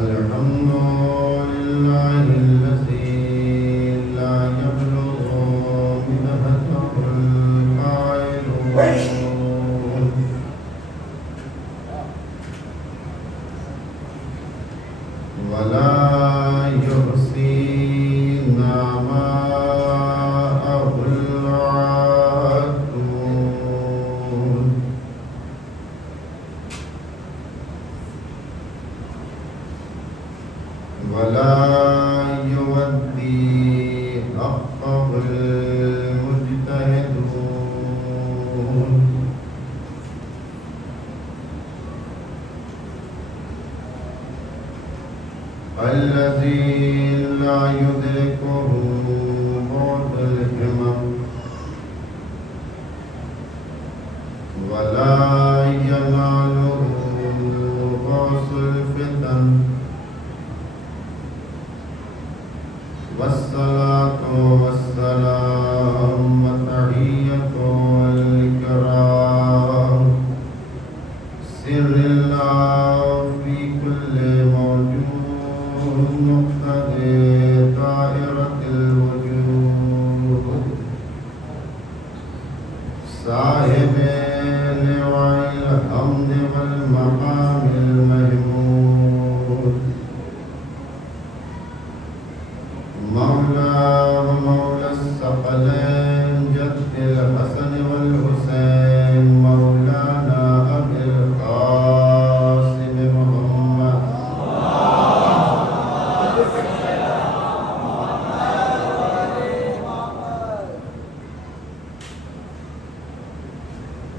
الحمد لله الذي لا يبلغ مدحته القائلون ولا يحصي نعماءه العادون ولا يودي حقه المجتهدون الذي لا يدركه بعد الهمم ولا يناله غوص الفتن والصلاة والسلام وتحية الكرام سر الله في كل موجود مقتدي طائرة الوجود صاحب لواء الحمد والمقام المحمود مولا ومولى الثقلين جد الحسن والحسين مولانا أبي القاسم محمد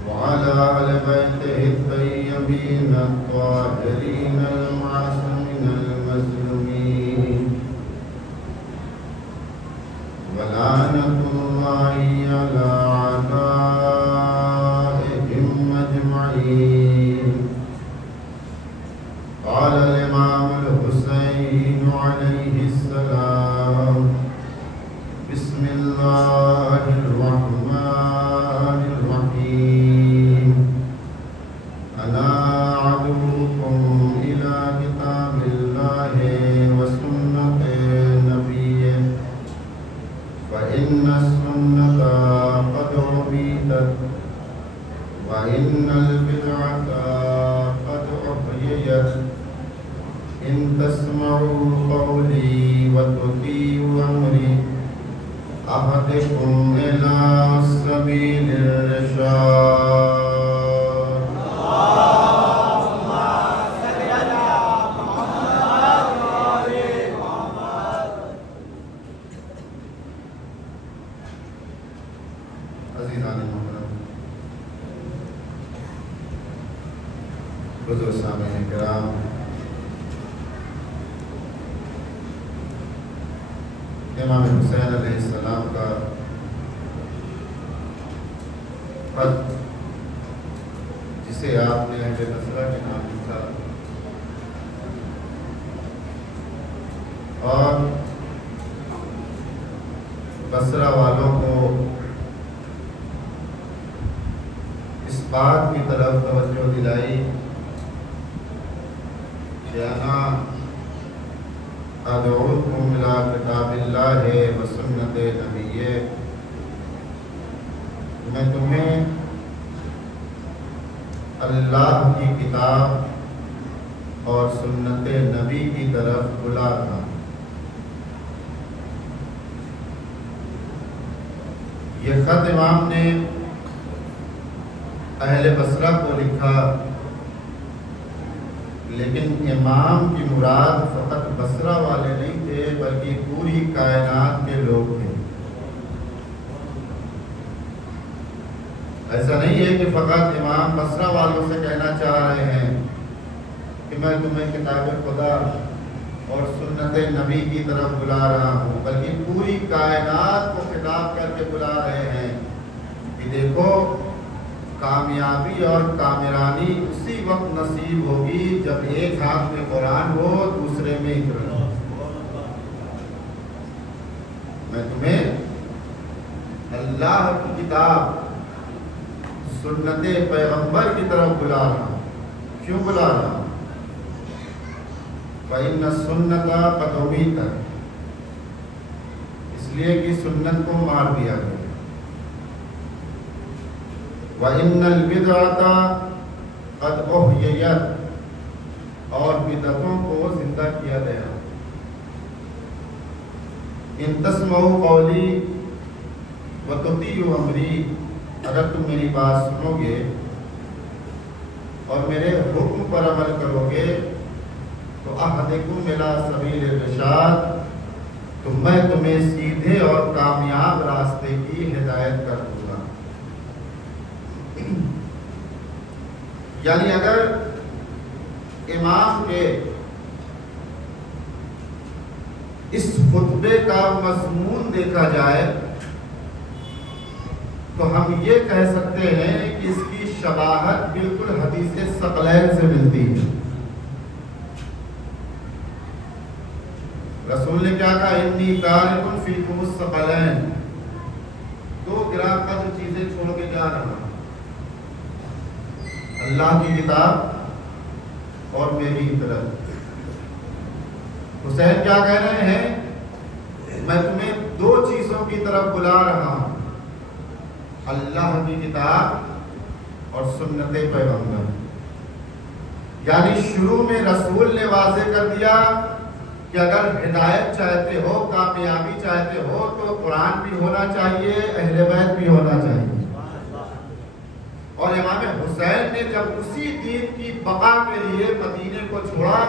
وعلى آل بيته الطيبين الطاهرين المعصومين المظلومين ولعنة الله على أعدائهم أجمعين. قال الإمام الحسين عليه السلام بسم الله الرحمن الرحيم أنا أدعوكم إلى كتاب الله وسنة نبيه فإن السنة قد عبيدت وإن البدعة قد أحييت إن تسمعوا قولي وتطيعوا أمري أهدكم إلى سبيل الرشاد. عزیزان محترم بزرگ سامعین کرام، امام حسین علیہ السلام کا خط جسے آپ نے اہل بصرہ کے نام لکھا اور بصرہ والوں کو اس بات کی طرف توجہ دلائی کہ انا ادعوکم الی کتاب اللہ و سنت نبیہ، میں تمہیں اللہ کی کتاب اور سنت نبی کی طرف بلا رہا ہوں۔ یہ خط امام نے اہل بصرہ کو لکھا، لیکن امام کی مراد فقط بصرہ والے نہیں تھے بلکہ پوری کائنات کے لوگ تھے۔ ایسا نہیں ہے کہ فقط امام بصرہ والوں سے کہنا چاہ رہے ہیں کہ میں تمہیں کتاب خدا اور سنت نبی کی طرف بلا رہا ہوں، بلکہ پوری کائنات کو خطاب کر کے بلا رہے ہیں کہ دیکھو کامیابی اور کامرانی اسی وقت نصیب ہوگی جب ایک ہاتھ میں قرآن ہو دوسرے میں اقرا۔ میں تمہیں اللہ کی کتاب سنت پیغمبر کی طرف بلا رہا ہوں۔ کیوں بلا رہا ہوں؟ وَإِنَّ السُّنَّةَ قَدْ أُمِيتَتْ، اس لیے کہ سنت کو مار دیا گیا. وَإِنَّ الْبِدْعَةَ قَدْ أُحْيِيَتْ، اور بدعتوں کو زندہ کیا گیا. ان تسمعوا قولی وتطیعوا امری، اگر تم میری بات سنو گے اور میرے حکم پر عمل کرو گے تو اہدکم الی سبیل الرشاد، تو میں تمہیں سیدھے اور کامیاب راستے کی ہدایت کر دوں گا. یعنی اگر امام کے اس خطبے کا مضمون دیکھا جائے تو ہم یہ کہہ سکتے ہیں کہ اس کی شباہت بالکل حدیث ثقلین سے ملتی ہے. رسول نے کیا کہا؟ انی تارک فیکم الثقلین، دو گراں قدر چیزیں چھوڑ کے جا رہا ہوں، اللہ کی کتاب اور میری طرف. حسین کیا کہہ رہے ہیں؟ میں تمہیں دو چیزوں کی طرف بلا رہا ہوں، اللہ کی کتاب اور سنت پیغمبر. یعنی شروع میں رسول نے واضح کر دیا کہ اگر ہدایت چاہتے ہو، کامیابی چاہتے ہو تو قرآن بھی ہونا چاہیے، اہل بیت بھی ہونا چاہیے. اور امام حسین نے جب اسی دین کی بقا کے لیے مدینے کو چھوڑا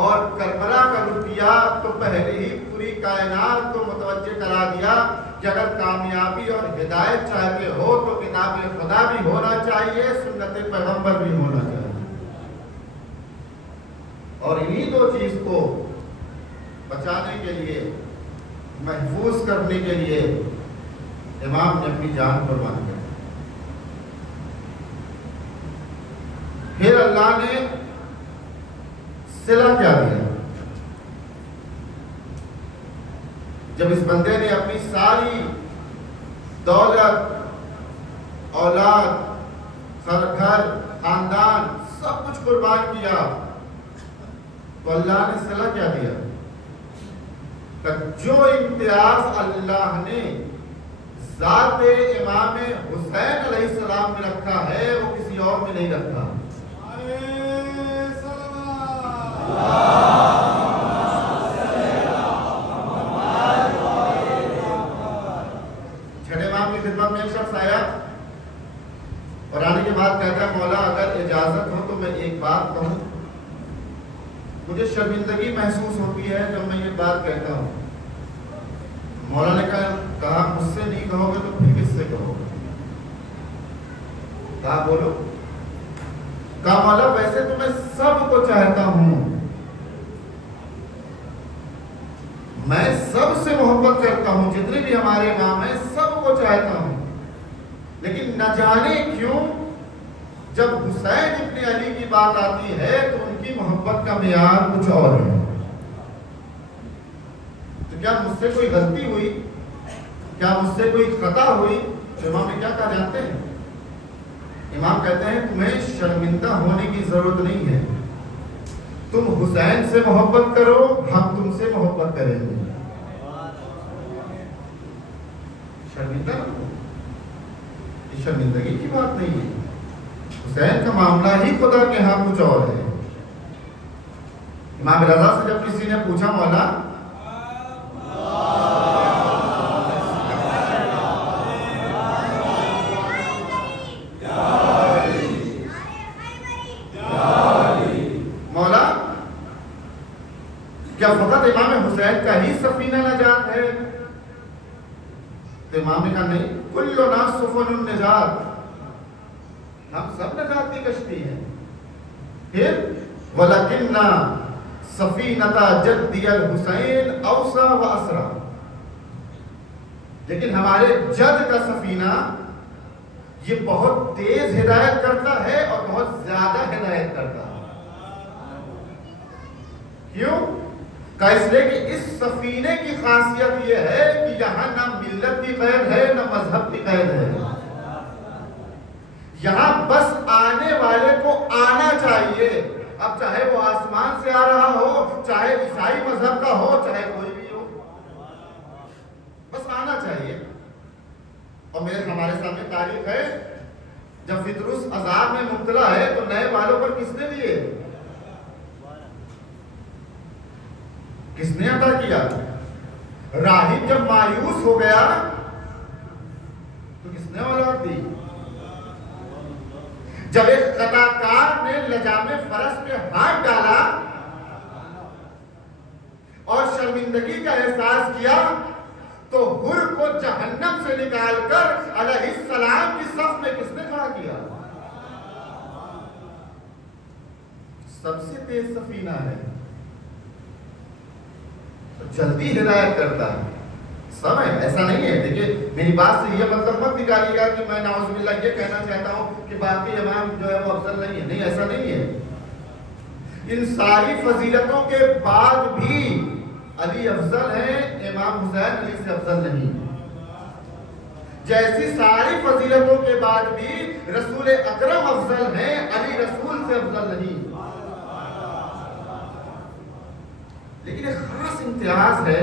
اور کربلا کا رخ کیا تو پہلے ہی پوری کائنات کو متوجہ کرا دیا کہ اگر کامیابی اور ہدایت چاہتے ہو تو کتاب خدا بھی ہونا چاہیے، سنت پیغمبر بھی ہونا چاہیے. اور انہی دو چیز کو بچانے کے لیے، محفوظ کرنے کے لیے امام نے اپنی جان قربان کر. پھر اللہ نے صلہ کیا دیا؟ جب اس بندے نے اپنی ساری دولت، اولاد، گھر، خاندان سب کچھ قربان کیا تو اللہ نے صلہ کیا دیا؟ کہ جو امتیاز اللہ نے ذات امام حسین علیہ السلام میں رکھا ہے وہ کسی اور میں نہیں رکھا. چھٹے امام کی خدمت میں ایک شخص آیا اور آنے کے بعد کہتا ہے مولا اگر اجازت ہو تو میں ایک بات کہوں، مجھے شرمندگی محسوس ہوتی ہے جب میں یہ بات کہتا ہوں. مولا نے کہا مجھ سے نہیں کہو گے تو پھر کس سے کہو گے؟ کہا بولو. کہا مولا ویسے تو میں سب کو چاہتا ہوں، میں سب سے محبت کرتا ہوں، جتنے بھی ہمارے امام ہیں سب کو چاہتا ہوں، لیکن نہ جانے کیوں جب حسین ابن علی کی بات آتی ہے تو ان کی محبت کا معیار کچھ اور ہے. تو کیا مجھ سے کوئی غلطی ہوئی؟ کیا مجھ سے کوئی خطا ہوئی؟ امام نے کیا کہا جانتے ہیں؟ امام کہتے ہیں تمہیں شرمندہ ہونے کی ضرورت نہیں ہے، تم حسین سے محبت کرو، ہم تم سے محبت کریں گے. شرمندہ یہ شرمندگی کی بات نہیں ہے. حسین کا معاملہ ہی خدا کے ہاں کچھ اور ہے. امام رضا سے جب کسی نے پوچھا مولا کیا فقط امام حسین کا ہی سفینہ نجات ہے؟ تو امام نے کہا نہیں، کلنا سفن النجات، ہم سب نجات کی کشتی ہیں. پھر وَلَكِنَّا سَفِينَةَ جَدِّيَ الْحُسَيْنِ أَوْسَى وَأَسْرَى، لیکن ہمارے جد کا سفینہ یہ بہت تیز ہدایت کرتا ہے اور بہت زیادہ ہدایت کرتا ہے. کیوں؟ کہ اس لیے کہ اس سفینے کی خاصیت یہ ہے کہ یہاں نہ ملت کی قید ہے نہ مذہب کی قید ہے. یہاں بس آنے والے کو آنا چاہیے، اب چاہے وہ آسمان سے آ رہا ہو، چاہے عیسائی مذہب کا ہو، چاہے کوئی بھی ہو، بس آنا چاہیے۔ اور ہمارے سامنے تاریخ ہے، جب فطرس عذاب میں مبتلا ہے تو نئے بالوں پر کس نے دیے؟ کس نے عطا کیا؟ راہب جب مایوس ہو گیا تو کس نے اولاد دی؟ جب ایک خطاکار نے لجام فرس پہ ہاتھ ڈالا اور شرمندگی کا احساس کیا تو حر کو جہنم سے نکال کر علیہ السلام کی صف میں کس نے کھڑا کیا؟ سب سے تیز سفینہ ہے، جلدی ہدایت کرتا ہے۔ سمجھ ایسا نہیں ہے۔ دیکھیے میری بات سے یہ مطلب مت نکالیے گا کہ میں نعوذ باللہ یہ کہنا چاہتا ہوں کہ باقی امام جو ہے وہ افضل نہیں ہے، نہیں، ایسا نہیں ہے۔ ان ساری فضیلتوں کے بعد بھی علی افضل ہے، امام حسین علی سے افضل نہیں۔ جیسی ساری فضیلتوں کے بعد بھی رسول اکرم افضل ہیں، علی رسول سے افضل نہیں۔ لیکن ایک خاص امتیاز ہے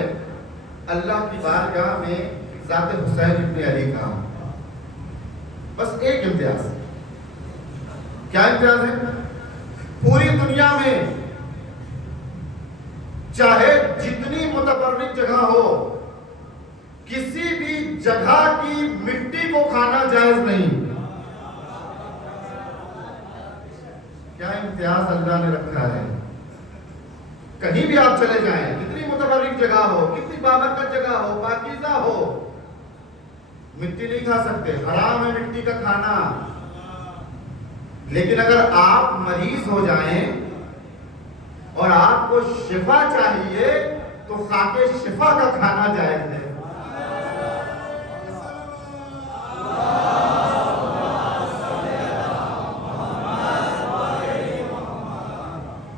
اللہ کی بارگاہ میں ذات حسین ابن علی کا، بس ایک امتیاز۔ کیا امتیاز ہے؟ پوری دنیا میں چاہے جتنی متبرک جگہ ہو، کسی بھی جگہ کی مٹی کو کھانا جائز نہیں۔ کیا امتیاز اللہ نے رکھا ہے؟ کہیں بھی آپ چلے جائیں، کتنی متبرک جگہ ہو، کتنی بابرکت جگہ ہو، پاکیزہ ہو، مٹی نہیں کھا سکتے، حرام ہے مٹی کا کھانا۔ لیکن اگر آپ مریض ہو جائیں اور آپ کو شفا چاہیے تو خاک شفا کا کھانا جائز ہے۔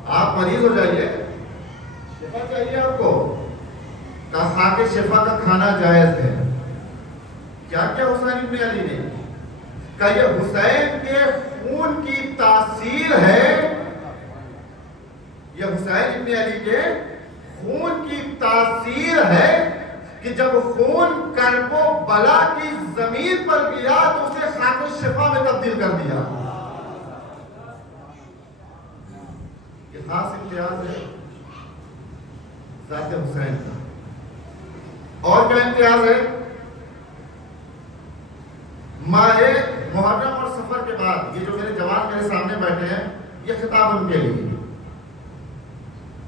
آپ مریض ہو جائیے، شفا چاہیے آپ کو، خاک شفا کا کھانا جائز ہے۔ کیا کیا حسین ابن علی نے کہ یہ حسین کے خون کی تاثیر ہے، یہ حسین ابن علی کے خون کی تاثیر ہے کہ جب خون کرب و بلا کی زمین پر گیا تو اسے خاک شفا میں تبدیل کر دیا۔ یہ خاص امتیاز ہے ذات حسین کا۔ اور کیا امتیاز ہے؟ ماہ محرم اور سفر کے بعد یہ جو میرے جوان میرے سامنے بیٹھے ہیں، یہ خطاب ان کے لیے۔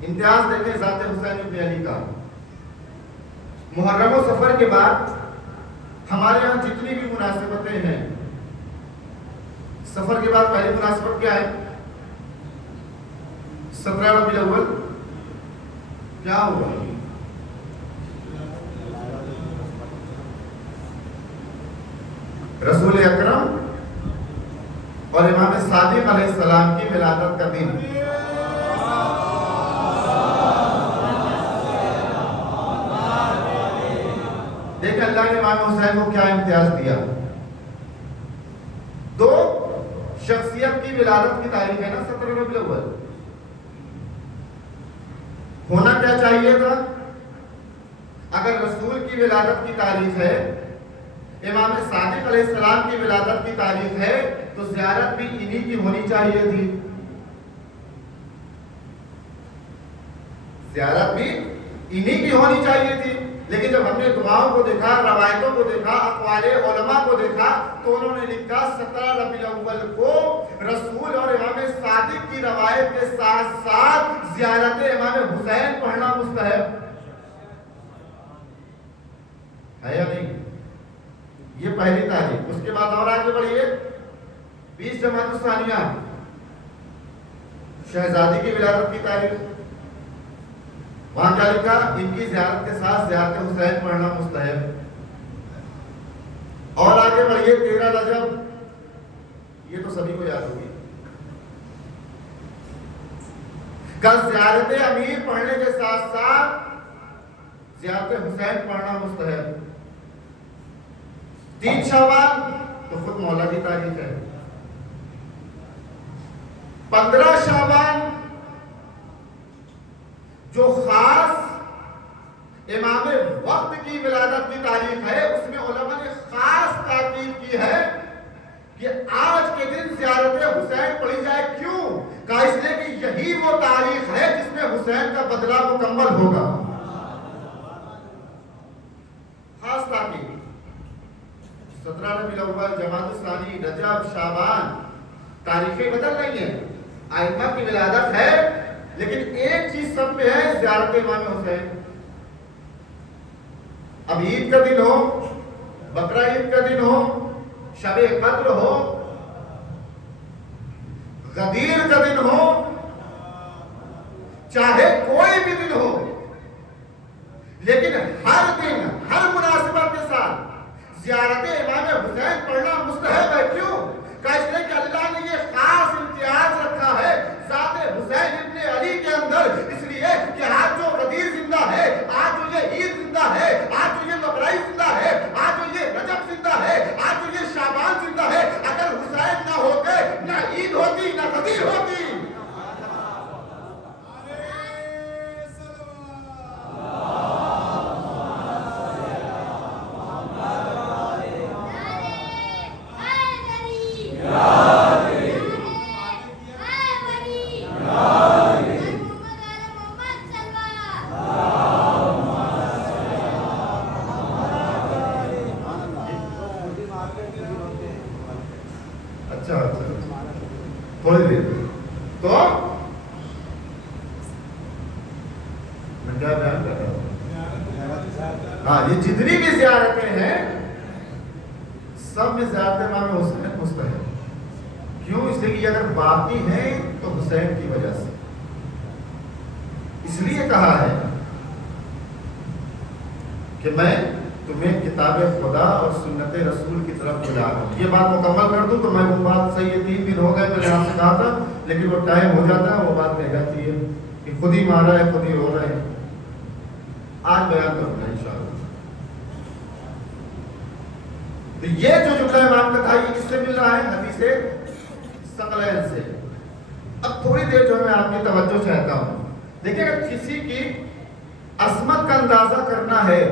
امتیاز دیکھیں ذات حسین ابن علی کا۔ محرم و سفر کے بعد ہمارے یہاں جتنی بھی مناسبتیں ہیں، سفر کے بعد پہلی مناسبت کیا ہے؟ 17 ربیع الاول کیا ہوا؟ رسول اکرم اور امام صادق علیہ السلام کی ولادت کا دن۔ دیکھ اللہ نے امام حسین کو کیا امتیاز دیا۔ دو شخصیت کی ولادت کی تاریخ ہے نا 17 ربیع الاول۔ ہونا کیا چاہیے تھا؟ اگر رسول کی ولادت کی تاریخ ہے، امام صادق علیہ السلام کی ولادت کی تاریخ ہے، تو زیارت بھی انہی کی ہونی چاہیے تھی۔ زیارت بھی انہی کی ہونی چاہیے تھی۔ لیکن جب ہم نے دعاؤں کو دیکھا، روایتوں کو دیکھا، اقوال علماء کو دیکھا، تو انہوں نے لکھا 17 ربیع الاول کو رسول اور امام صادق کی روایت کے ساتھ ساتھ زیارت امام حسین پڑھنا مستحب ہے یا نہیں؟ یہ پہلی تاریخ۔ اس کے بعد اور آگے بڑھیے، 20 جمادی الثانیہ شہزادی کی ولادت کی تاریخ۔ وہاں کیا لکھا؟ ان کی زیارت کے ساتھ زیارت حسین پڑھنا مستحب۔ اور آگے بڑھیے، 13 رجب، یہ تو سبھی کو یاد ہوگی، کہ زیارت امیر پڑھنے کے ساتھ ساتھ زیارت حسین پڑھنا مستحب۔ 3 شعبان تو خود مولا کی تاریخ ہے۔ 15 شعبان وہ تاریخ ہے جس میں حسین کا بدلہ مکمل ہوگا. خاص تاکہ 17 ربیع الاول، جمادی الثانی، رجب، شعبان، تاریخیں بدل رہی ہیں، ائمہ کی ولادت ہے، لیکن ایک چیز سب میں ہے، زیارت امام حسین. اب عید کا دن ہو، بقرہ عید کا دن ہو، شب قدر ہو، غدیر کا دن ہو، چاہے کوئی بھی دن ہو، لیکن ہر دن ہر مناسبت کے ساتھ زیارت امام حسین پڑھنا مستحب ہے. کیوں؟ کہ اس لیے کہ اللہ نے یہ خاص امتیاز رکھا ہے ذات حسین ابن علی کے اندر، اس لیے کہ آج جو غدیر زندہ ہے، آج جو یہ عید زندہ ہے، آج جو یہ بقرہ عید زندہ ہے، آج جو یہ رجب زندہ ہے، آج جو یہ شعبان زندہ ہے، اگر حسین نہ ہوتے نہ عید ہوتی نہ غدیر ہوتی. تھوڑی دیر تو میں کیا بیان کر رہا ہوں؟ ہاں، یہ جتنی بھی زیارتیں ہیں سب میں زیارت امام حسین مستحب. کیوں؟ اس لیے کہ اگر باقی ہیں تو حسین کی وجہ سے. اس لیے کہا ہے کہ میں تمہیں کتاب خدا اور سنت رسول کی طرف بلا رہا ہوں. یہ بات مکمل کر دوں تو میں وہ بات صحیح ہے، 3 دن ہو گئے میں نے آپ سے کہا تھا، لیکن وہ ٹائم ہو جاتا ہے، وہ بات رہ جاتی ہے کہ خود ہی مارا ہے، خود ہی رو رہا ہے. آج بیان کروں گا انشاءاللہ. تو یہ جو جملہ امام کا تھا یہ کس سے مل رہا ہے؟ حدیث ثقلین سے. اب تھوڑی دیر جو میں آپ کی توجہ چاہتا ہوں. دیکھیں، اگر کسی کی عظمت کا اندازہ کرنا ہے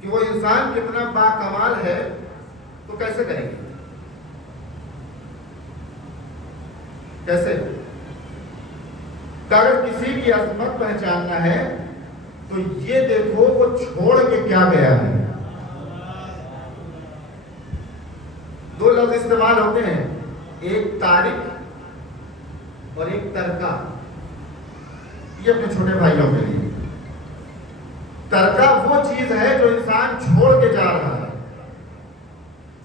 کہ وہ انسان کتنا باکمال ہے تو کیسے کریں گے؟ کیسے؟ اگر کسی کی عظمت پہچاننا ہے تو یہ دیکھو وہ چھوڑ کے کیا گیا ہے. 2 لفظ استعمال ہوتے ہیں، ایک تارک اور ایک ترکہ. یہ اپنے چھوٹے بھائیوں کے لیے. ترکہ وہ چیز ہے جو انسان چھوڑ کے جا رہا ہے،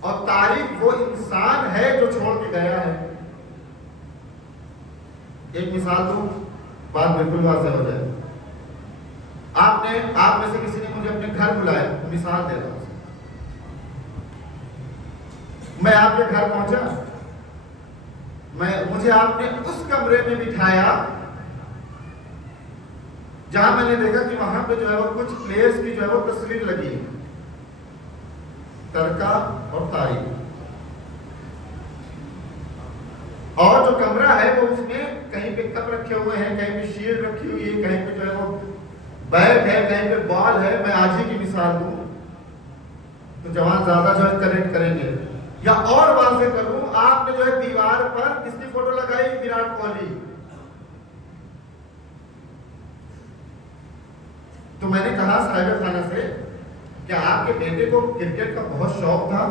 اور تارک وہ انسان ہے جو چھوڑ کے گیا ہے. ایک مثال دوں، بات بالکل واضح ہو جائے. آپ میں سے کسی نے مجھے اپنے گھر بلایا، مثال دے رہا ہوں. میں آپ کے گھر پہنچا، مجھے آپ نے اس کمرے میں بٹھایا جہاں میں نے دیکھا کہ وہاں پہ جو ہے وہ کچھ پلیس کی جو ہے وہ تصویر لگی ہے، ترکہ اور تاریخ. اور جو کمرہ ہے وہ اس میں کہیں پہ کپ رکھے ہوئے ہیں، کہیں پہ شیلڈ رکھی ہوئی ہے، کہیں پہ جو ہے وہ بیٹ ہے، کہیں پہ بال ہے. میں آج ہی کی مثال دوں تو جوان زیادہ جو ہے کنیکٹ کریں گے. یا اور واضح کروں، آپ نے جو ہے دیوار پر کس کی فوٹو لگائی؟ وراٹ کوہلی. تو میں نے کہا صاحب خانہ سے کہ آپ کے بیٹے کو کرکٹ کا بہت شوق تھا.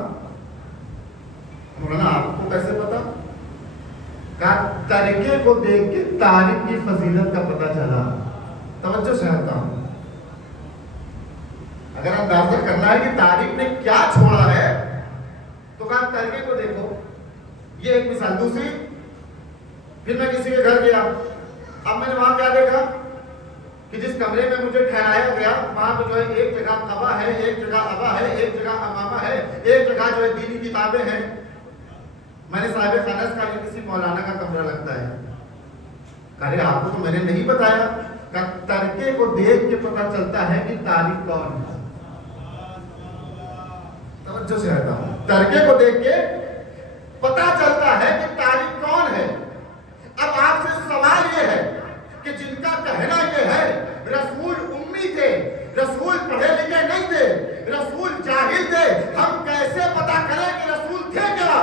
مولانا آپ کو کیسے پتا؟ کہا ترکے کو دیکھ کے تاریخ کی فضیلت کا پتہ چلا. توجہ چاہتا ہوں، اگر اندازہ کرنا ہے کہ تاریخ نے کیا چھوڑا ہے تو کہا ترکے کو دیکھو. یہ ایک مثال. دوسری، پھر میں کسی کے گھر گیا. اب میں نے وہاں کیا دیکھا کہ جس کمرے میں مجھے ٹھہرایا گیا وہاں پہ جو ہے ایک جگہ قبا ہے، ایک جگہ ابا ہے، ایک جگہ امامہ ہے، ایک جگہ جو ہے دینی کتابیں ہیں. میں نے صاحب خانہ سے کہا یہ کسی مولانا کا کمرہ لگتا ہے. کہا آپ کو تو میں نے نہیں بتایا. کہ ترکے کو دیکھ کے پتہ چلتا ہے کہ تاریخ کون ہے. توجہ سے رہتا ہوں، ترکے کو دیکھ کے پتہ چلتا ہے کہ تاریخ کون ہے. اب آپ سے سوال یہ ہے کہ جن کا کہنا یہ ہے رسول امی تھے، رسول پڑھے لکھے نہیں تھے، رسول جاہل تھے، ہم کیسے پتہ کریں کہ رسول تھے کیا؟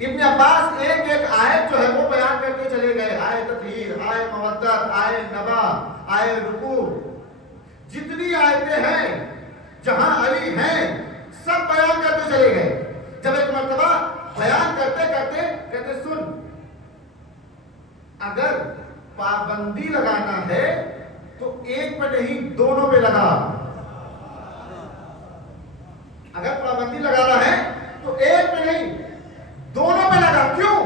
ابن عباس ایک ایک آیت جو ہے وہ بیان کرتے چلے گئے، آئے تطہیر، آئے مودت، آئے نبا، آئے رکوع، جتنی آیتیں ہیں جہاں علی ہیں سب بیان کرتے چلے گئے۔ جب ایک مرتبہ بیان کرتے کرتے کہتے سن، اگر پابندی لگانا ہے تو ایک پہ نہیں دونوں پہ لگا، اگر پابندی لگانا ہے تو ایک پہ نہیں دونوں پہ لگا۔ کیوں؟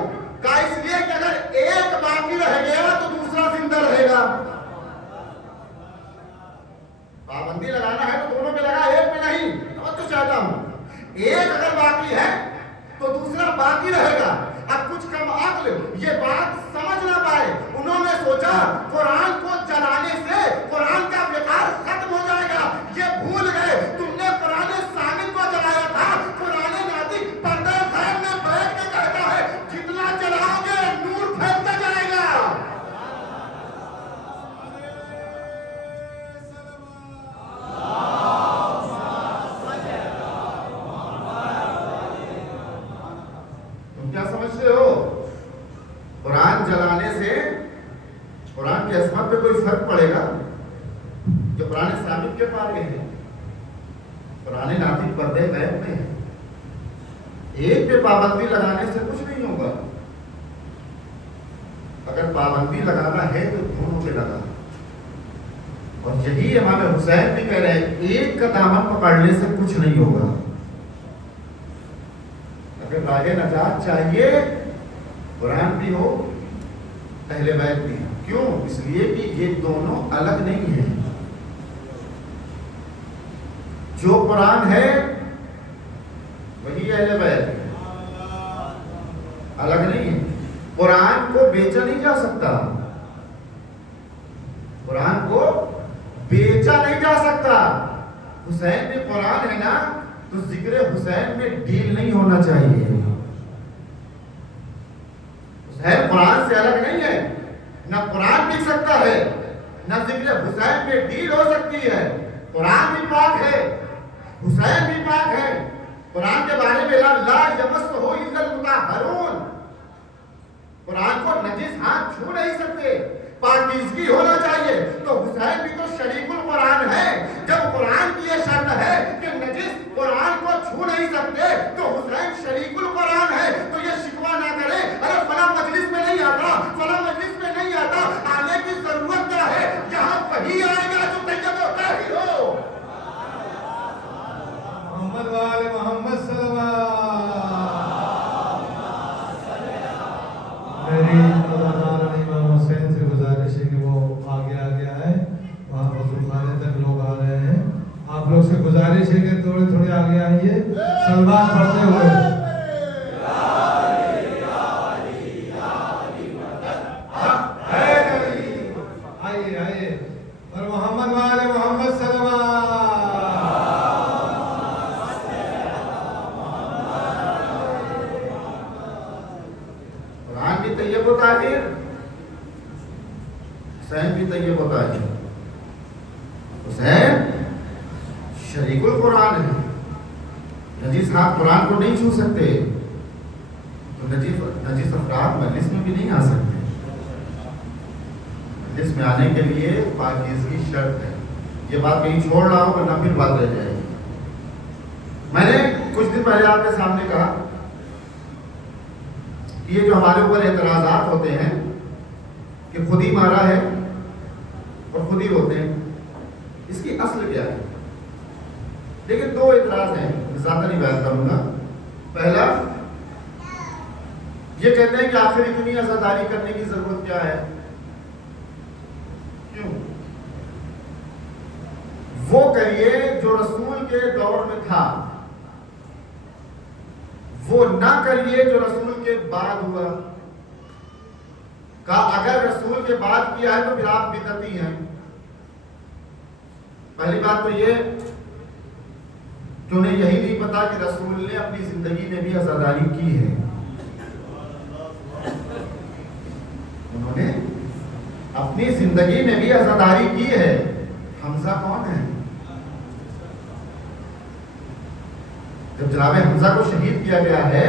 کہا اس لیے کہ اگر ایک باقی رہ گیا تو دوسرا زندہ رہے گا۔ پابندی لگانا ہے تو دونوں پہ لگا، ایک پہ نہیں۔ تو چاہتا ہوں ایک اگر باقی ہے تو دوسرا باقی رہے گا۔ اب کچھ کم عقل یہ بات سمجھ نہ پائے، انہوں نے سوچا قرآن کو جلانے سے قرآن کا وقار ختم ہو جائے گا، یہ بھول گئے تم نے قرآن ثابت کو جلایا تھا۔ قرآن ناطق پردہ غیب میں بیٹھ کے کہتا ہے جتنا جلاؤ گے نور پھیلتا جائے گا۔ کیا سمجھتے ہو؟ قرآن جلانے سے قرآن کی عصمت پہ کوئی فرق پڑے گا؟ جو قرآن ثابت کے پارے ہیں، قرآن ناطق پردے غیب میں ہے، ایک پہ پابندی لگانے سے کچھ نہیں ہوگا۔ اگر پابندی لگانا ہے تو دونوں پہ لگا، اور یہی امام حسین بھی کہہ رہے ہیں ایک کا دامن پکڑنے سے کچھ نہیں ہوگا۔ اگر راہ نجات چاہیے قرآن بھی ہو اہل بیت بھی ہو۔ کیوں؟ اس لیے کہ یہ دونوں الگ نہیں ہیں۔ جو قرآن ہے وہی اہل بیت ہے، الگ نہیں ہے۔ قرآن کو بیچا نہیں جا سکتا، قرآن کو بیچا نہیں جا سکتا۔ حسین بھی قرآن ہے نا، تو ذکر حسین میں ڈیل نہیں ہونا چاہیے۔ حسین قرآن سے الگ نہیں ہے، نہ قرآن بک سکتا ہے نہ ذکر حسین میں ڈیل ہو سکتی ہے۔ قرآن بھی پاک ہے، حسین بھی پاک ہے۔ قرآن کے بارے میں لا یمسہ الا المطہرون، قرآن کو نجس ہاتھ چھو نہیں سکتے، پاکیزگی ہونا چاہیے۔ تو حسین بھی تو شریک القرآن ہے۔ جب قرآن کی یہ شرط ہے کہ نجس قرآن کو چھو نہیں سکتے تو حسین شریک القرآن ہے۔ تو یہ شکوہ نہ کرے ارے فلاں مجلس میں نہیں آتا، فلاں مجلس میں نہیں آتا۔ آنے کی ضرورت کیا ہے؟ جہاں وہی آئے گا جو طیب و طاہر ہو۔ محمد وآل محمد صلی اللہ علیہ وسلم۔ امام حسین سے گزارش ہے کہ وہ آگے آئے، وہاں وضو خانے تک لوگ آ رہے ہیں۔ آپ لوگ سے گزارش ہے کہ تھوڑے تھوڑے آگے آئیے، سلوات پڑھتے ہوئے۔ آئیے اور محمد وآل محمد صلی اللہ علیہ وسلم۔ قرآن بھی طیب و طاہر، حسین بھی طیب و طاہر۔ حسین شریک القرآن ہے، نجس ہاتھ قرآن کو نہیں چھو سکتے، تو نجس افراد مجلس میں بھی نہیں آ سکتے۔ مجلس میں آنے کے لیے پاکیزگی شرط ہے۔ یہ بات کہیں چھوڑ رہا ہوں ورنہ پھر بات رہ جائے گی۔ میں نے کچھ دن پہلے آپ کے سامنے کہا کہ یہ جو ہمارے اوپر اعتراضات ہوتے ہیں کہ خود ہی مارا ہے اور خود ہی روتے ہیں، اس کی اصل کیا ہے؟ لیکن دو اعتراض ہیں، زیادہ نہیں بیان کروں گا۔ پہلا یہ کہتے ہیں کہ آخر اتنی عزاداری کرنے کی ضرورت کیا ہے؟ کیوں؟ وہ کریے جو رسول کے دور میں تھا، وہ نہ کریے جو رسول کے بعد ہوا۔ کہا اگر رسول کے بعد کیا ہے تو پھر آپ بدعتی ہیں۔ پہلی بات تو یہ کہ انہیں یہی نہیں پتا کہ رسول نے اپنی زندگی میں بھی عزاداری کی ہے۔ انہوں نے اپنی زندگی میں بھی عزاداری کی ہے۔ حمزہ کون ہے؟ جب جناب حمزہ کو شہید کیا گیا ہے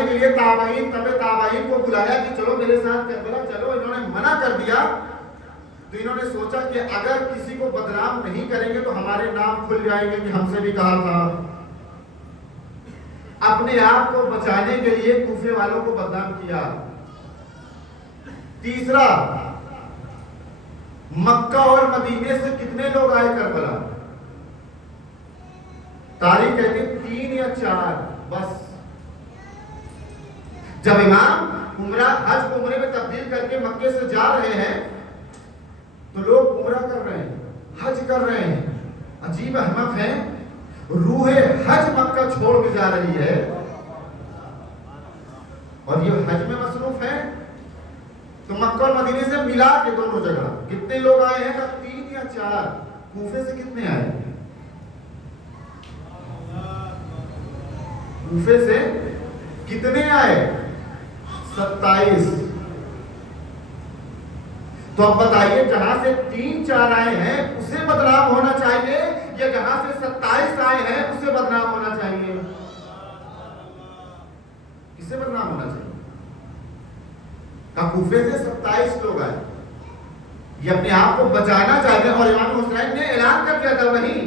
جانے کے لیے تابعین تابعین کو بلایا کہ چلو میرے ساتھ کربلا چلو. انہوں نے منع کر دیا تو انہوں نے سوچا کہ اگر کسی کو بدنام نہیں کریں گے تو ہمارے نام کھل جائیں گے کہ ہم سے بھی کہا تھا. اپنے آپ کو بچانے کے لیے کوفے والوں کو بدنام کیا. تیسرا، مکہ اور مدینے سے کتنے لوگ آئے کربلا؟ تاریخ کہتی 3 یا 4 بس. جب امام عمرہ حج عمرے میں تبدیل کر کے مکے سے جا رہے ہیں تو لوگ عمرہ کر رہے ہیں، حج کر رہے ہیں. عجیب احمق ہیں، روح حج مکہ چھوڑ کے جا رہی ہے اور یہ حج میں مصروف ہے. تو مکہ اور مدینے سے ملا کے دونوں جگہ کتنے لوگ آئے ہیں؟ 3 یا 4. کوفے سے کتنے آئے؟ کوفے سے کتنے آئے؟ 27. تو اب بتائیے، جہاں سے 3-4 آئے ہیں اسے بدنام ہونا چاہیے یا جہاں سے 27 آئے ہیں اسے بدنام ہونا چاہیے؟ کسے بدنام ہونا چاہیے؟ کوفے سے 27 لوگ آئے. یہ اپنے آپ کو بچانا چاہتے ہیں. اور امام حسین نے اعلان کر دیا تھا وہیں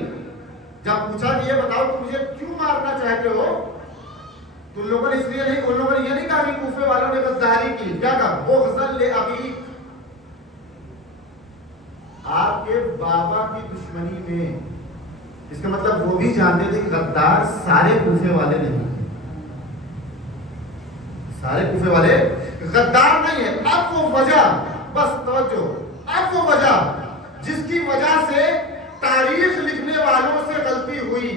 جب پوچھا کہ یہ بتاؤ تم مجھے کیوں مارنا چاہتے ہو، تو ان لوگوں نے اس لیے نہیں، ان لوگوں نے یہ نہیں کہا کہ کوفے والوں نے غداری کی. کیا کہا؟ بغضاً لأبیک، آپ کے بابا کی دشمنی میں. اس کا مطلب وہ بھی جانتے تھے کہ غدار سارے کوفے والے نہیں، سارے کوفے والے غدار نہیں ہے. اب وہ وجہ، بس توجہ، اب وہ وجہ جس کی وجہ سے تاریخ لکھنے والوں سے غلطی ہوئی،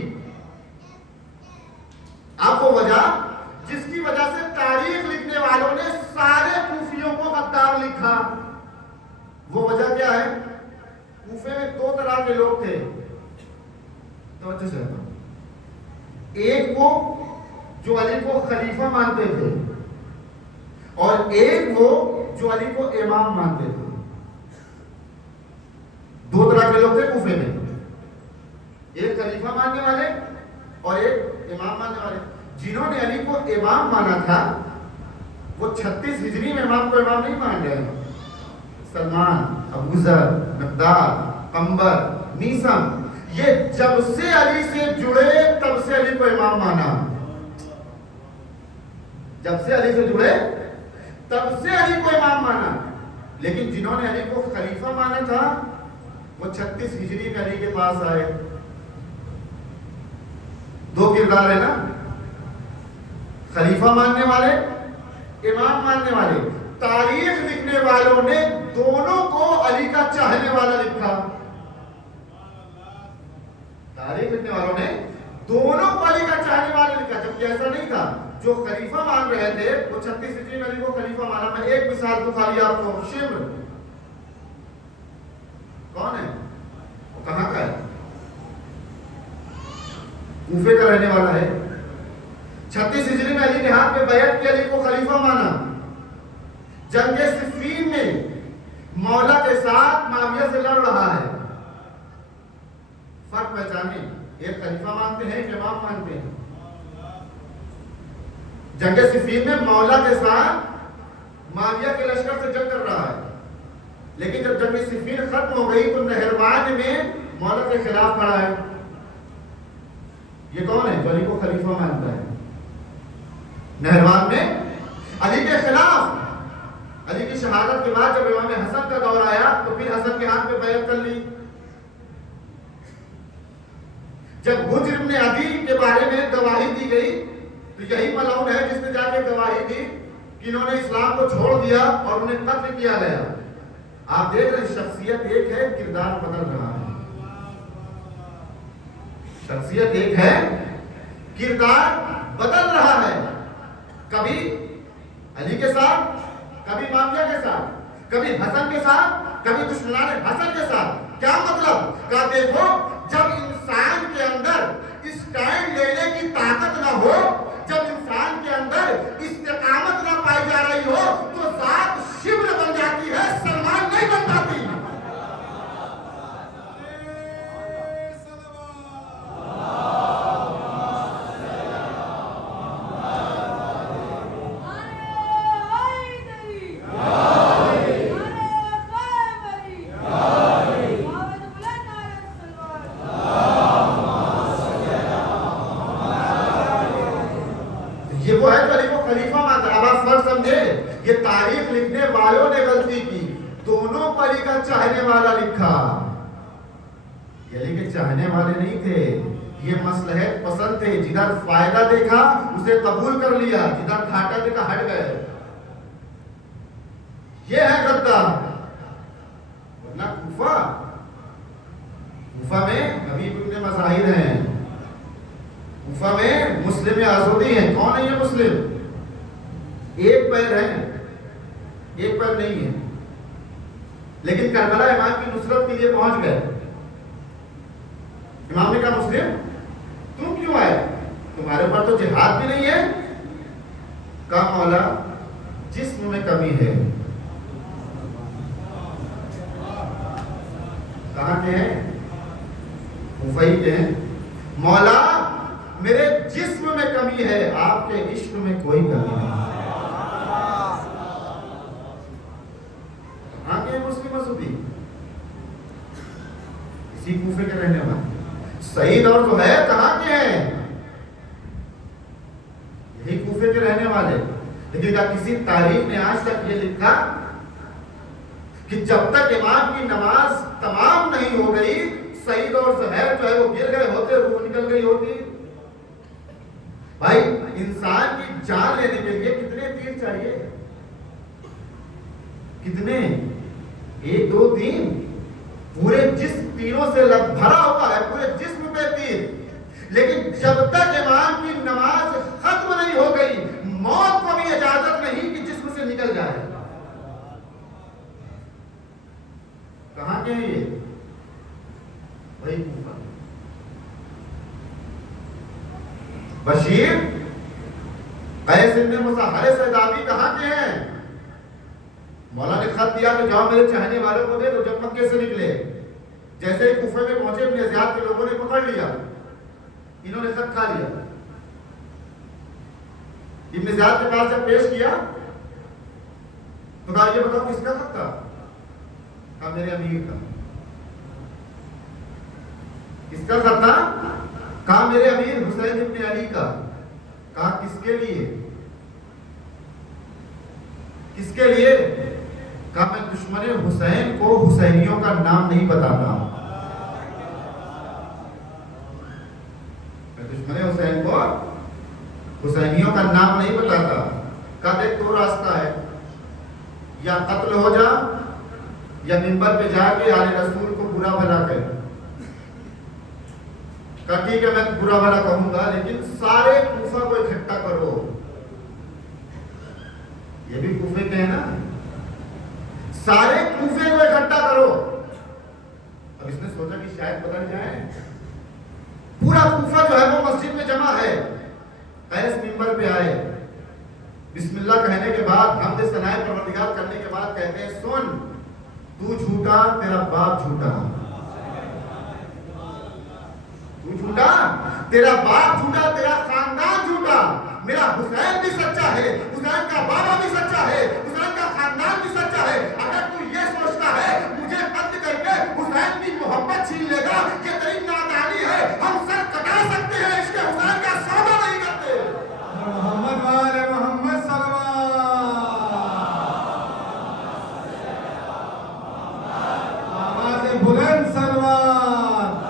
اب وہ وجہ جس کی وجہ سے تاریخ لکھنے والوں نے سارے کوفیوں کو غدار لکھا، وہ وجہ کیا ہے؟ کوفے میں 2 طرح کے لوگ تھے. توجہ سے، ایک وہ جو علی کو خلیفہ مانتے تھے اور ایک وہ جو علی کو امام مانتے تھے. 2 طرح کے لوگ تھے کوفے میں، ایک خلیفہ ماننے والے اور ایک امام ماننے والے. جنہوں نے علی کو امام مانا تھا وہ 36 ہجری میں امام کو امام نہیں مان رہے. سلمان، ابو ذر، مقداد، قنبر، میثم، یہ جب سے علی سے جڑے تب سے علی کو امام مانا. جب سے علی سے جڑے تب سے علی کو امام مانا. لیکن جنہوں نے علی کو خلیفہ مانا تھا وہ 36 ہجری میں علی کے پاس آئے. 2 کردار ہے نا، خلیفہ ماننے والے، امام ماننے والے. تاریخ لکھنے والوں نے دونوں کو علی کا چاہنے والا لکھا. تاریخ لکھنے والوں نے دونوں کو علی کا چاہنے والا لکھا، جبکہ ایسا نہیں تھا. جو خلیفہ مان رہے تھے وہ 36 ہجری میں علی کو خلیفہ مانا. میں ایک مثال تو خالی آپ کو، شمر کون ہے؟ وہ کہاں کا ہے؟ کوفے کا رہنے والا ہے. 36 ہجری میں علی نے ہاتھ میں بیعت کی، علی کو خلیفہ مانا. جنگ صفین میں مولا کے ساتھ معاویہ سے لڑ رہا ہے. فرق پہچانے، ایک خلیفہ مانتے ہیں، ایک امام مانتے ہیں. جنگ صفین میں مولا کے ساتھ معاویہ کے لشکر سے جنگ کر رہا ہے. لیکن جب جنگ صفین ختم ہو گئی تو نہروان میں مولا کے خلاف کھڑا ہے. یہ کون ہے جو علی کو خلیفہ مانتا ہے؟ نہروان میں علی کے خلاف. علی کی شہادت کے بعد جب امام حسن کا دور آیا تو پھر حسن کے ہاتھ میں بیعت کر لی. جب حجر بن عدی کے بارے میں گواہی دی گئی تو یہی ملعون ہے جس نے جا کے گواہی دی کہ انہوں نے اسلام کو چھوڑ دیا اور انہیں قتل کیا گیا. آپ دیکھ رہے ہیں شخصیت ایک ہے، کردار بدل رہا ہے. شخصیت ایک ہے، کردار بدل رہا ہے. کبھی علی کے ساتھ، کبھی معاویہ کے ساتھ، کبھی حسن کے ساتھ، کبھی دشمنان حسن کے ساتھ. کیا مطلب؟ کہا دیکھو جب انسان کے اندر اسٹینڈ لینے کی طاقت نہ ہو، جب انسان کے اندر استقامت نہ پائی جا رہی ہو تو ذات شبر بن جاتی ہے، سلمان نہیں بن پاتی. یہ تاریخ لکھنے والوں نے غلطی کی، دونوں پر ہی کا چاہنے والا لکھا، یعنی کہ چاہنے والے نہیں تھے، یہ مصلحت پسند تھے، جدھر فائدہ دیکھا اسے قبول کر لیا، جدھر گھاٹا دیکھا ہٹ گئے، یہ ہے غدار۔ ورنہ کوفہ میں نبی ابن مظاہر ہیں، کوفہ میں مسلم آزودی ہیں۔ کون ہے یہ مسلم؟ ایک پیر ہے، ایک پیر نہیں ہے، لیکن کربلا امام کی نصرت کے لیے پہنچ گئے۔ امام نے کہا مسلم تم کیوں آئے؟ تمہارے اوپر تو جہاد بھی نہیں ہے۔ کہا مولا جسم میں کمی ہے۔ کہاں کے ہیں؟ کوفی کے ہیں۔ مولا میرے جسم میں کمی ہے، آپ کے عشق میں کوئی کمی نہیں۔ کہاں کے مسلم مسعودی؟ اسی کوفے کے رہنے والے۔ سعید اور زہیر کہاں کے ہیں؟ یہی کوفے کے رہنے والے۔ لیکن کیا کسی تاریخ نے آج تک یہ لکھا کہ جب تک امام کی نماز تمام نہیں ہو گئی سعید اور زہیر جو ہے وہ گر گئے ہوتے، روح نکل گئی ہوتی؟ بھائی انسان کی جان لینے کے لیے کتنے تیر چاہیے؟ کتنے؟ 1 2 3؟ پورے جسم تیروں سے بھرا ہوا ہے، پورے جسم پہ تیر۔ لیکن جب تک امام کی نماز ختم نہیں ہو گئی موت کو بھی اجازت نہیں کہ جسم سے نکل جائے۔ کہاں کے ہیں یہ؟ وہی کوفہ۔ بشیر قیس بن مصہر سیدابی کہاں کے ہیں؟ مولا نے خط دیا کہ جاؤ میرے چاہنے والوں کو دے دو۔ جب مکے سے نکلے جیسے ہی کوفے میں پہنچے ابن زیاد کے لوگوں نے پکڑ لیا، انہوں نے خط کھا لیا۔ ابن زیاد کے پاس جب پیش کیا تو کہا یہ بتاؤ کس کا خط تھا؟ کہا میرے امیر کا۔ کس کا خط تھا؟ کہا میرے امیر حسین ابن علی کا۔ کہا کس کے لیے؟ کس کے لیے؟ کہا میں دشمن حسین کو حسینیوں کا نام نہیں بتاتا، میں دشمن حسین کو حسینیوں کا نام نہیں بتاتا۔ کہا دیکھ دو راستہ ہے، یا قتل ہو جا یا منبر پہ جا کے آل رسول کو برا بھلا کہے۔ کہا ٹھیک ہے میں برا بھلا کہوں گا، لیکن سارے کوفہ کو اکٹھا کرو۔ یہ بھی کوفے کے ہیں نا، سارے کوفے کو اکٹھا کرو۔ اب اس نے سوچا کہ شاید بدل جائے، پورا کوفہ جو ہے وہ مسجد میں جمع ہے۔ قیس منبر پہ آئے، بسم اللہ کہنے کے بعد حمد ثنائے پروردگار کرنے کے بعد کہتے ہیں سن تو جھوٹا تیرا باپ جھوٹا، تو جھوٹا تیرا باپ جھوٹا، تیرا خاندان جھوٹا، میرا حسین بھی سچا ہے، حسین کا بابا بھی سچا ہے، حسین کا خاندان بھی سچا ہے۔ اگر تو یہ سوچتا ہے مجھے قتل کر کے حسین کی محبت چھین لے گا، یہ تیری نادانی ہے۔ ہم سر کٹا سکتے ہیں، اس کے حسین کا سودا نہیں کرتے۔ محمد وآل محمد صلوات، آواز بلند صلوات۔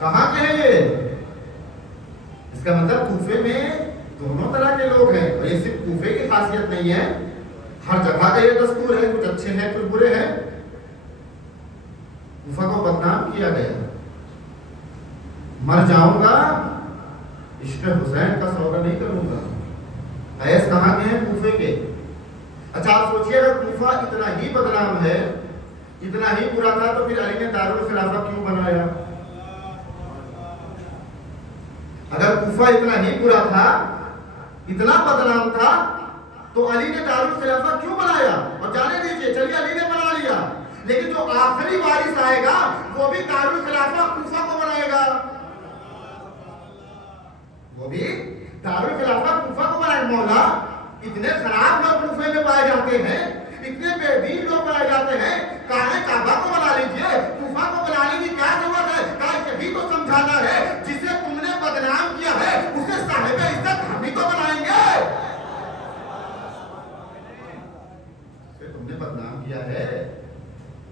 کہاں کے ہیں یہ؟ اس کا مطلب کوفے میں دونوں طرح کے لوگ ہیں، اور یہ صرف کوفے کی خاصیت نہیں ہے، ہر جگہ کا یہ دستور ہے، کچھ اچھے ہیں کچھ برے ہیں۔ کوفہ کو بدنام کیا گیا، مر جاؤں گا عشق حسین کا سودا نہیں کروں گا۔ قیس کہاں کے ہیں؟ کوفے کے۔ اچھا آپ سوچئے اگر کوفہ اتنا ہی بدنام ہے، اتنا ہی برا تھا، تو پھر علی نے دارالخلافہ کیوں بنایا؟ اگر کوفہ اتنا ہی برا تھا، اتنا بدنام تھا، تو علی نے دارالخلافہ کیوں بنایا؟ اور جانے دیجئے، چلیے علی نے بنا لیا، لیکن جو آخری وارث آئے گا وہ بھی دارالخلافہ کوفہ کو بنائے گا، وہ بھی دارالخلافہ کوفہ کو بنائے۔ مولا اتنے خراب لوگ کوفے میں پائے جاتے ہیں، اتنے بے دین لوگ پائے جاتے ہیں، کہا کعبہ کو بنا لیجئے، کوفہ کو بنانے کی کیا ضرورت ہے؟ کہا یہی تو سمجھانا ہے، جسے تم نے بدنام کیا ہے اسے صاحب عزت ہم ہی تو بنائیں گے۔ جسے تم نے بدنام کیا ہے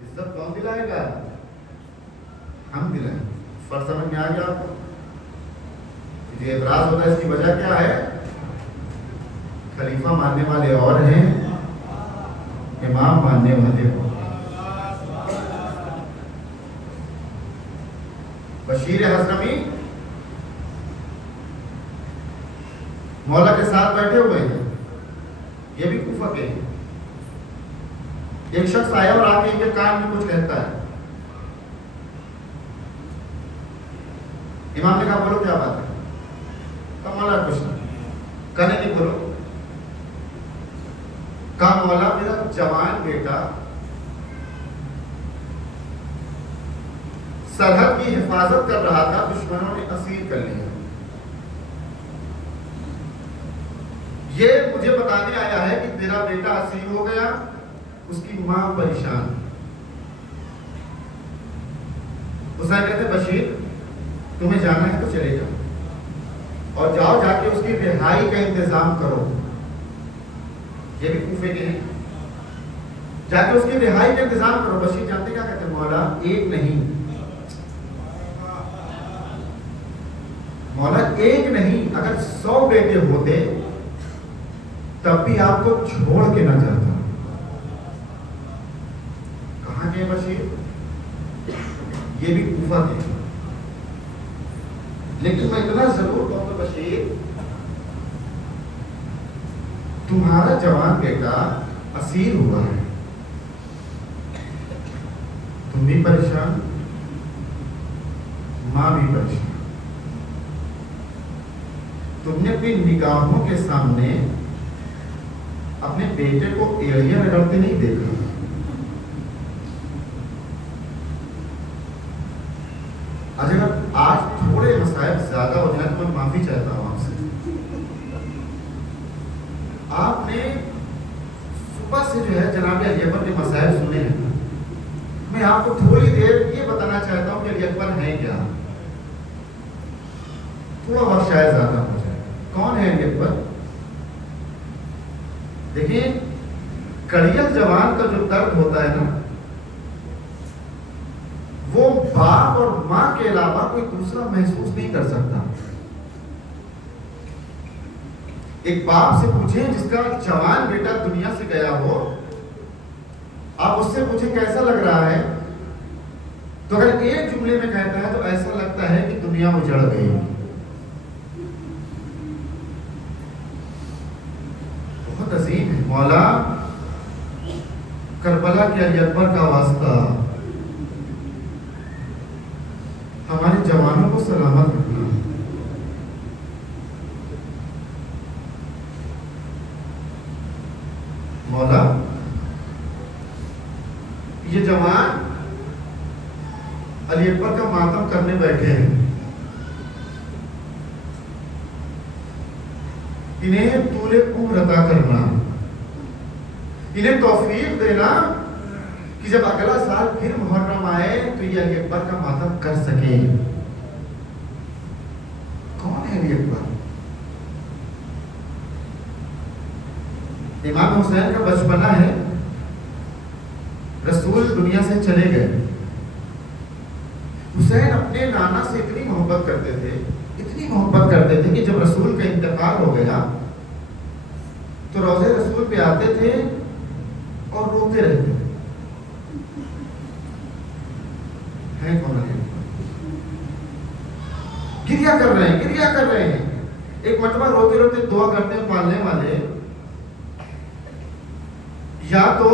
عزت کون دلائے گا؟ ہم دلائیں۔ فرض سمجھ میں آ گیا آپ کو؟ یہ اعتراض ہوتا ہے، اس کی وجہ کیا ہے؟ خلیفہ ماننے والے اور ہیں، امام ماننے والے اور۔ بشیر حضرمی مولا کے ساتھ بیٹھے ہوئے ہیں، یہ بھی کوفہ کے ہیں۔ ایک شخص آیا اور آ کے ان کے کان میں کچھ کہتا ہے۔ امام نے کہا بولو کیا بات ہے؟ کہا مولا کچھ نہیں، کہنے نہیں بولو۔ کہا مولا میرا جوان بیٹا سرحد کی حفاظت کر رہا تھا، دشمنوں نے اسیر کر لیا، یہ مجھے بتانے آیا ہے کہ تیرا بیٹا اسیر ہو گیا، اس کی ماں پریشان۔ حسین کہتے بشیر تمہیں جانا ہے تو چلے جاؤ، اور جاؤ جا کے اس کی رہائی کا انتظام کرو۔ یہ بھی کوفے کے ہیں، جا کے اس کی رہائی کا انتظام کرو۔ بشیر جانتے کیا کہتے ہیں؟ مولا ایک نہیں، مولا ایک نہیں، اگر 100 بیٹے ہوتے تب بھی آپ کو چھوڑ کے نہ جاتا۔ کہاں کے بشیر؟ یہ بھی کوفہ کے، لیکن میں اتنا ضرور کہوں تو بشیر تمہارا جوان بیٹا اسیر ہوا ہے، تم بھی پریشان، ماں بھی پریشان، تم نے اپنی نگاہوں کے سامنے اپنے بیٹے کو ایڑیاں رگڑتے نہیں دیکھا۔ اگر آج تھوڑے مسائل زیادہ ہو جائیں تو میں معافی چاہتا ہوں آپ سے۔ آپ نے صبح سے جو ہے جناب علی اکبر کے مسائل سنے ہیں، میں آپ کو تھوڑی دیر یہ بتانا چاہتا ہوں کہ علی اکبر ہیں کیا، تھوڑا وقت شاید زیادہ ہو جائے۔ کون ہے علی اکبر؟ دیکھیں کڑیل جوان کا جو درد ہوتا ہے نا، وہ باپ اور ماں کے علاوہ کوئی دوسرا محسوس نہیں کر سکتا۔ ایک باپ سے پوچھیں جس کا جوان بیٹا دنیا سے گیا ہو، آپ اس سے پوچھیں کیسا لگ رہا ہے، تو اگر ایک جملے میں کہتا ہے تو ایسا لگتا ہے کہ دنیا اجڑ گئی۔ بہت عظیم ہے۔ مولا کربلا کے علی اکبر کا واسطہ ہمارے جوانوں کو سلامت رکھنا۔ مولا یہ جوان علی اکبر کا ماتم کرنے بیٹھے ہیں، انہیں طول عمر عطا کرنا، انہیں توفیق دینا کہ جب اگلا سال پھر محرم آئے تو یہ علی اکبر کا ماتم کر سکے۔ کون ہے علی اکبر؟ امام حسین کا بچپنا ہے، رسول دنیا سے چلے گئے، حسین اپنے نانا سے اتنی محبت کرتے تھے، اتنی محبت کرتے تھے کہ جب رسول کا انتقال ہو گیا تو روضے رسول پہ آتے تھے اور روتے رہتے تھے۔ ہے کون ہے؟ گریہ کر رہے ہیں، گریہ کر رہے ہیں۔ ایک مرتبہ روتے روتے دعا کرتے ہیں پالنے والے، یا تو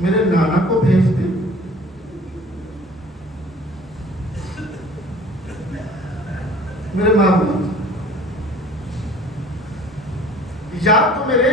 میرے نانا کو بھیج دے، میرے معبود، یا تو میرے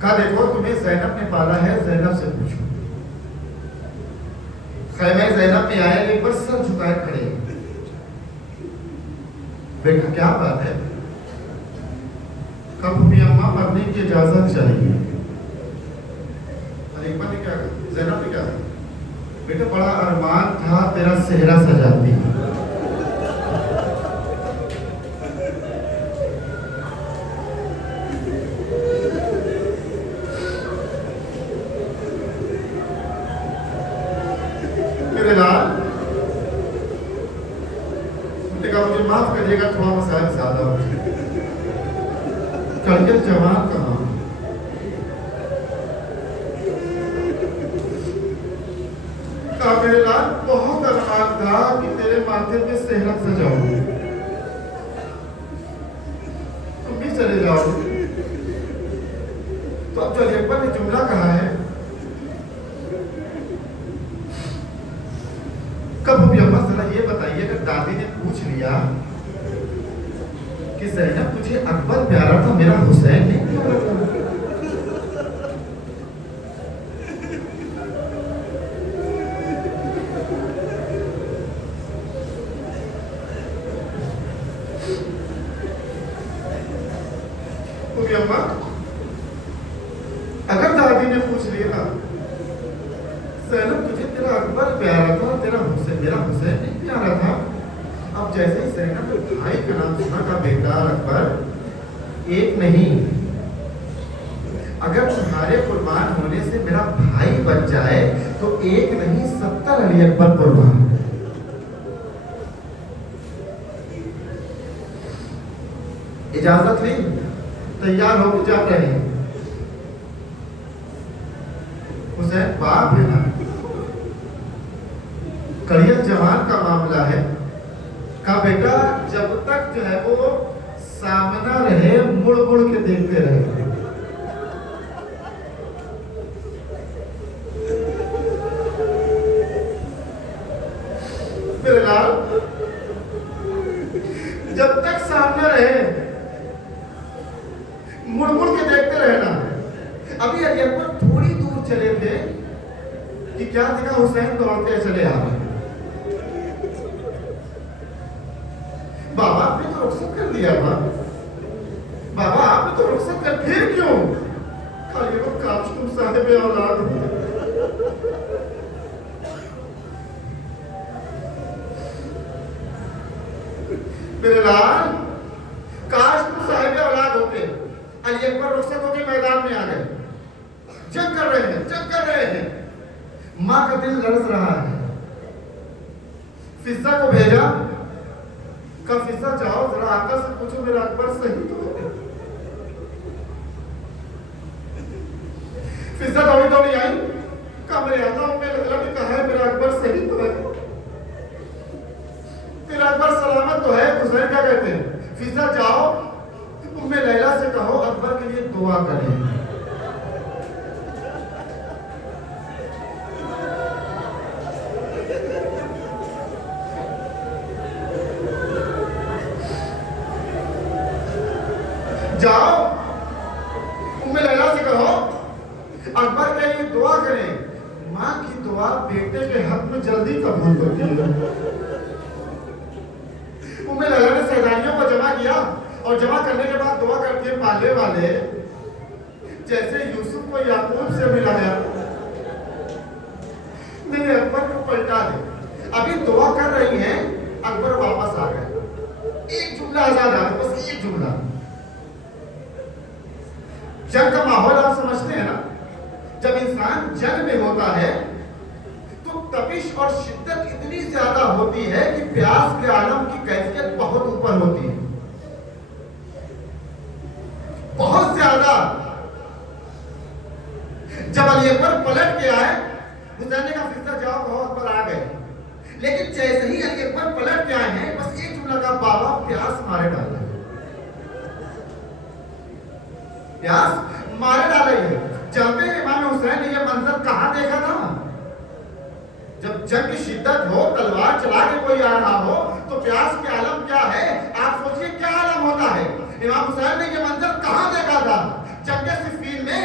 کہا دیکھو تمہیں زینب نے پالا ہے، زینب سے پوچھو۔ خیمہ زینب میں آئے، ایک بار سر جھکائے کھڑے، بیٹا کیا بات ہے؟ کب بھی اماں مرنے کی اجازت چاہیے۔ حلیمہ نے کیا کہا، زینب نے کیا کہا، بیٹا بڑا ارمان تھا تیرا صحرا سجاتی۔ میرے لال نے کہا مجھے معاف کریے گا، تھوڑا مسائل زیادہ ہو کڑکل جوان کہاں؟ کہا میرے لال بہت ارمان تھا کہ تیرے ماتھے پہ صحرا سجاؤں، تم بھی چلے جاؤ۔ تو اب جو اکبر نے جملہ کہا ہے، کب بھی اماں ذرا یہ بتائیے، اگر دادی نے پوچھ لیا کہ زینب تجھے اکبر پیارا تھا میرا حسین نہیں پیارا تھا؟ اماں اگر دادی نے پوچھ لیا زینب تجھے تیرا اکبر پیارا تھا تیرا حسین میرا حسین نہیں پیارا تھا، اب جیسے ہی زینب بھائی کا نام سنا کا بیٹا اکبر ایک نہیں، اگر تمہارے قربان ہونے سے میرا بھائی بچ جائے تو ایک نہیں 70 علی اکبر قربان۔ اجازت لی، تیار ہو کے جا رہے ہیں۔ حسین باپ ہے نا، کڑیل جوان کا معاملہ ہے، کہا بیٹا جب تک جو ہے وہ سامنا رہے مڑ مڑ کے دیکھتے رہے۔ میرے لال جب تک سامنا رہے مڑ مڑ کے دیکھتے رہنا۔ ابھی علی اکبر تھوڑی دور چلے تھے کہ کیا دیکھا، حسین دوڑتے چلے آ رہے۔ بابا آپ نے تو رخصت کر دیا تھا، بابا آپ نے تو رخصت کر، پھر کیوں؟ خالی وہ کاش تم صاحب اولاد ہوتے۔ میرے لال کاش تم صاحب اولاد ہوتے۔ علی اکبر رخصت ہو کے میدان میں آ گئے، جنگ کر رہے ہیں، جنگ کر رہے ہیں۔ ماں کا دل لرز رہا ہے، فضہ کو بھیجا، کہا فضہ جاؤ ذرا آقا سے پوچھو میرا اکبر صحیح تو ہے۔ فضہ دوڑی دوڑی آئی، کہا میرے آقا اللہ نے کہا ہے میرا اکبر صحیح تو ہے، میرا اکبر سلامت تو ہے۔ حسین کیا کہتے ہیں، فضہ جاؤ ام لیلہ سے کہو اکبر کے لیے دعا کریں۔ جاؤ ام لیلہ سے کہو اکبر کے لیے دعا کریں، ماں کی دعا بیٹے کے حق میں جلدی قبول ہوتی ہے۔ ام لیلہ نے سرداریوں کو جمع کیا اور جمع کرنے کے بعد دعا کرتی ہے، پالے والے جیسے یوسف کو یعقوب سے ملایا میرے اکبر کو پلٹا دے۔ ابھی دعا کر رہی ہیں، اکبر واپس آ گئے، ایک جملہ آزاد آ گیا، بس ایک جملہ۔ جنگ کا ماحول آپ سمجھتے ہیں نا، جب انسان جنگ میں ہوتا ہے تو تپش اور شدت اتنی زیادہ ہوتی ہے کہ پیاس کے عالم کی کیفیت بہت اوپر ہوتی ہے، بہت زیادہ۔ جب علی اکبر پلٹ کے آئے، حسین نے کہا فضہ جاؤ کہو اکبر آ گئے، لیکن جیسے ہی علی اکبر پلٹ کے آئے ہیں بس ایک جملہ کہا، بابا پیاس مارے ڈالا ہے، پیاس مارے ڈالا ہے۔ جانتے ہیں امام حسین نے یہ منظر کہاں دیکھا تھا؟ جب جنگ کی شدت ہو، تلوار چلا کے کوئی آ رہا ہو تو پیاس کے عالم کیا ہے، آپ سوچئے کیا عالم ہوتا ہے۔ امام حسین نے یہ منظر کہاں دیکھا تھا؟ جنگ صفین میں